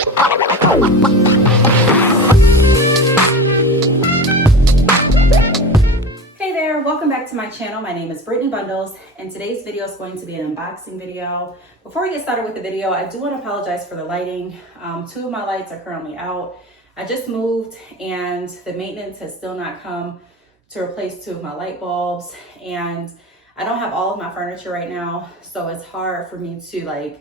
Hey there, welcome back to my channel. My name is Brittney Bundles, and today's video is going to be an unboxing video. Before we get started with the video, I do want to apologize for the lighting. Two of my lights are currently out. I just moved and the maintenance has still not come to replace two of my light bulbs, and I don't have all of my furniture right now, so it's hard for me to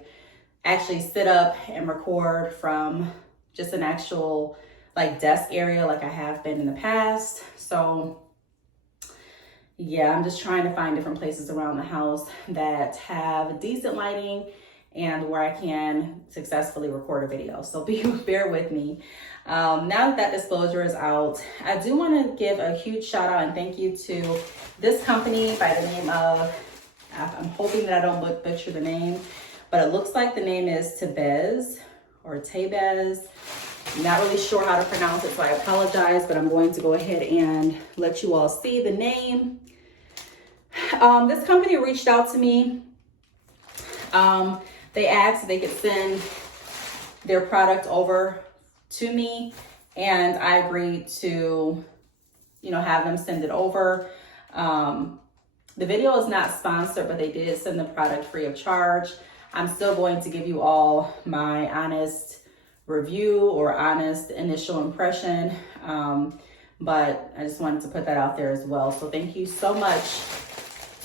actually sit up and record from just an actual desk area like I have been in the past. So yeah, I'm just trying to find different places around the house that have decent lighting and where I can successfully record a video. So bear with me. Now that disclosure is out, I do want to give a huge shout out and thank you to this company by the name of, I'm hoping that I don't butcher the name, but it looks like the name is Tabeeze or Tabeeze. I'm not really sure how to pronounce it, so I apologize, but I'm going to go ahead and let you all see the name. This company reached out to me. They asked if they could send their product over to me, and I agreed to, have them send it over. The video is not sponsored, but they did send the product free of charge. I'm still going to give you all my honest review or honest initial impression, but I just wanted to put that out there as well. So thank you so much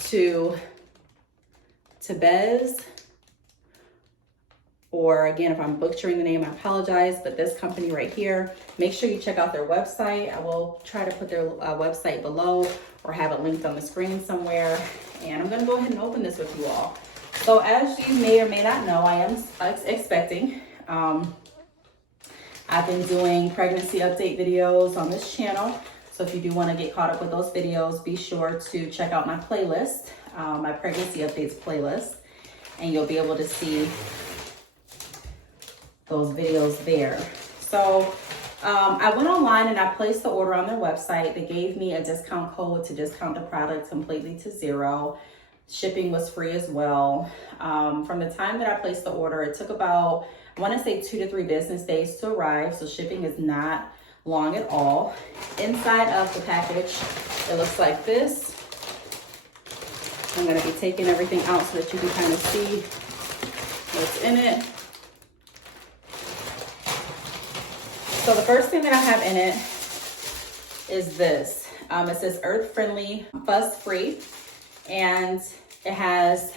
to Tabeeze, or again, if I'm butchering the name, I apologize, but this company right here, make sure you check out their website. I will try to put their website below or have it linked on the screen somewhere. And I'm gonna go ahead and open this with you all. So as you may or may not know, I am expecting. I've been doing pregnancy update videos on this channel. So if you do want to get caught up with those videos, be sure to check out my playlist, my pregnancy updates playlist, and you'll be able to see those videos there. So I went online and I placed the order on their website. They gave me a discount code to discount the product completely to $0. Shipping was free as well. From the time that I placed the order, it took about, I want to say 2 to 3 business days to arrive. So shipping is not long at all. Inside of the package, it looks like this. I'm going to be taking everything out so that you can kind of see what's in it. So the first thing that I have in it is this. It says earth-friendly, fuss-free, and it has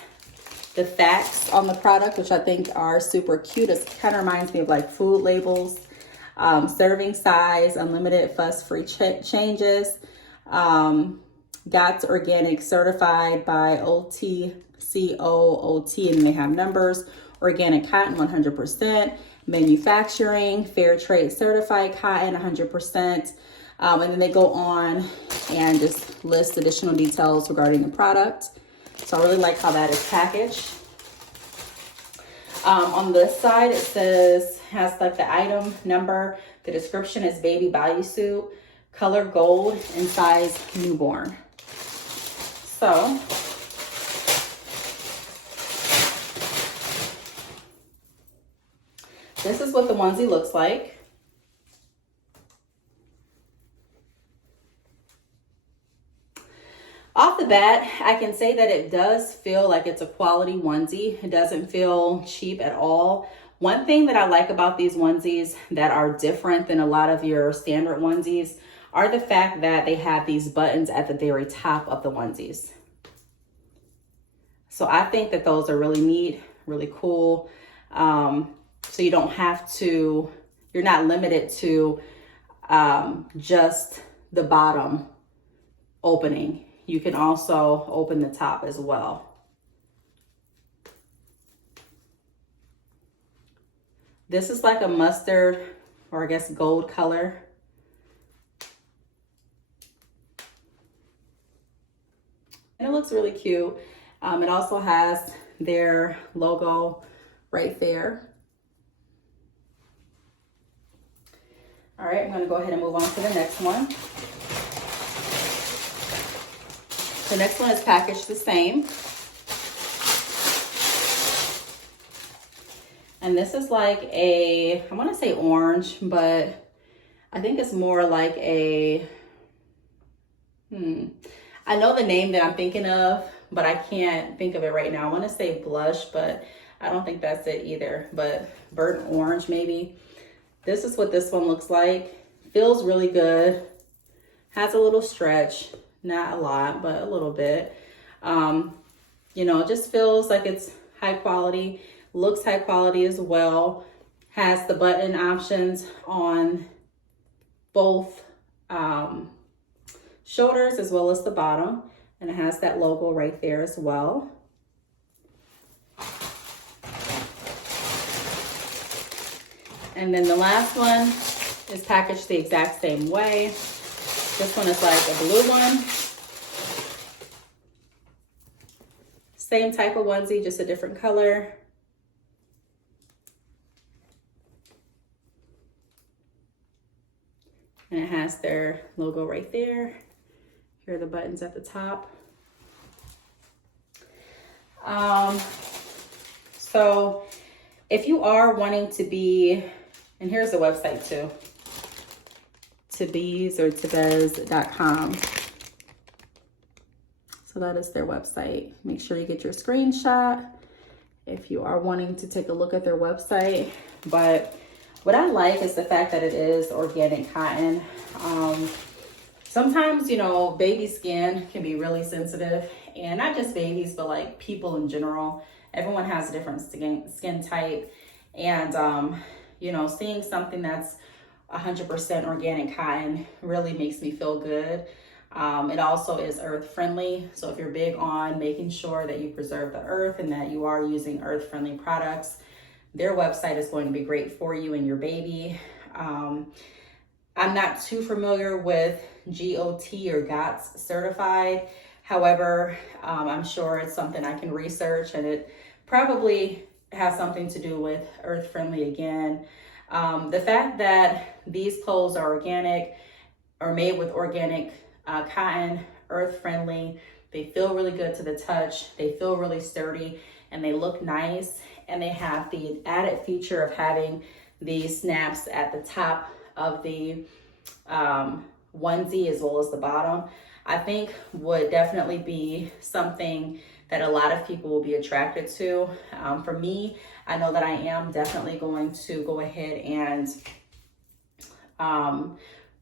the facts on the product, which I think are super cute. It kind of reminds me of food labels. Serving size, unlimited fuss-free changes, GOTS organic certified by OTCOOT, and they have numbers, organic cotton 100%, manufacturing, fair trade certified cotton 100%, and then they go on and just list additional details regarding the product. So I really like how that is packaged. On this side, it has the item number. The description is baby bodysuit, color gold, and size newborn. So this is what the onesie looks like. Off the bat, I can say that it does feel like it's a quality onesie. It doesn't feel cheap at all. One thing that I like about these onesies that are different than a lot of your standard onesies are the fact that they have these buttons at the very top of the onesies. So I think that those are really neat, really cool. So you don't have to, you're not limited to just the bottom opening. You can also open the top as well. This is like a mustard, or I guess gold color. And it looks really cute. It also has their logo right there. All right, I'm gonna go ahead and move on to the next one. The next one is packaged the same. And this is like a, I want to say orange, but I think it's more like a, I know the name that I'm thinking of, but I can't think of it right now. I want to say blush, but I don't think that's it either, but burnt orange maybe. This is what this one looks like. Feels really good. Has a little stretch, not a lot, but a little bit. You know, it just feels like it's high quality, looks high quality as well. Has the button options on both shoulders as well as the bottom. And it has that logo right there as well. And then the last one is packaged the exact same way. This one is like a blue one. Same type of onesie, just a different color. And it has their logo right there. Here are the buttons at the top. So if you are wanting to be, and here's the website too, Tabeeze or Tabeeze.com. So that is their website. Make sure you get your screenshot if you are wanting to take a look at their website. But what I like is the fact that it is organic cotton. Sometimes, you know, baby skin can be really sensitive, and not just babies, but like people in general. Everyone has a different skin type. And, you know, seeing something that's 100% organic cotton really makes me feel good. It also is earth friendly. So if you're big on making sure that you preserve the earth and that you are using earth friendly products, their website is going to be great for you and your baby. I'm not too familiar with GOT or GOTS certified. However, I'm sure it's something I can research, and it probably has something to do with earth friendly again. The fact that these clothes are organic or made with organic cotton, earth friendly, they feel really good to the touch, they feel really sturdy, and they look nice. And they have the added feature of having these snaps at the top of the onesie as well as the bottom, I think would definitely be something that a lot of people will be attracted to. For me, I know that I am definitely going to go ahead and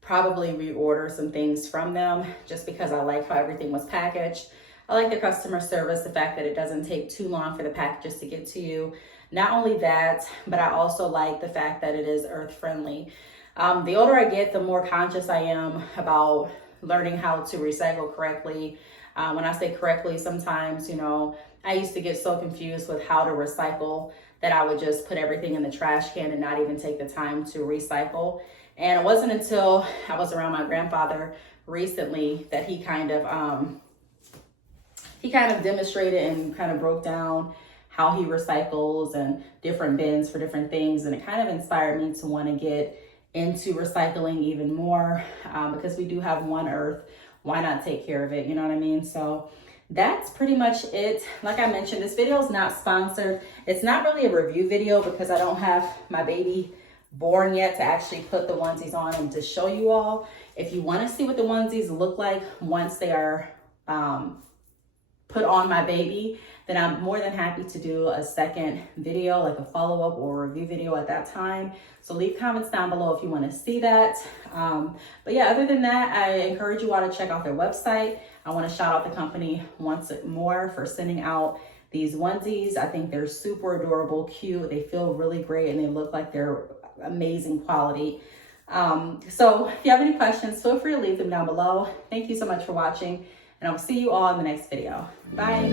probably reorder some things from them, just because I like how everything was packaged. I like the customer service, the fact that it doesn't take too long for the packages to get to you. Not only that, but I also like the fact that it is earth friendly. The older I get, the more conscious I am about learning how to recycle correctly. When I say correctly, sometimes, you know, I used to get so confused with how to recycle that I would just put everything in the trash can and not even take the time to recycle. And it wasn't until I was around my grandfather recently that he kind of demonstrated and kind of broke down how he recycles and different bins for different things. And it kind of inspired me to want to get into recycling even more, because we do have one earth. Why not take care of it? You know what I mean? So that's pretty much it. Like I mentioned, this video is not sponsored. It's not really a review video because I don't have my baby born yet to actually put the onesies on and to show you all. If you want to see what the onesies look like once they are put on my baby, then I'm more than happy to do a second video, like a follow-up or review video at that time. So leave comments down below if you want to see that. But yeah, other than that, I encourage you all to check out their website. I want to shout out the company once more for sending out these onesies. I think they're super adorable, cute. They feel really great, and they look like they're amazing quality. So if you have any questions, feel free to leave them down below. Thank you so much for watching, and I'll see you all in the next video. Bye.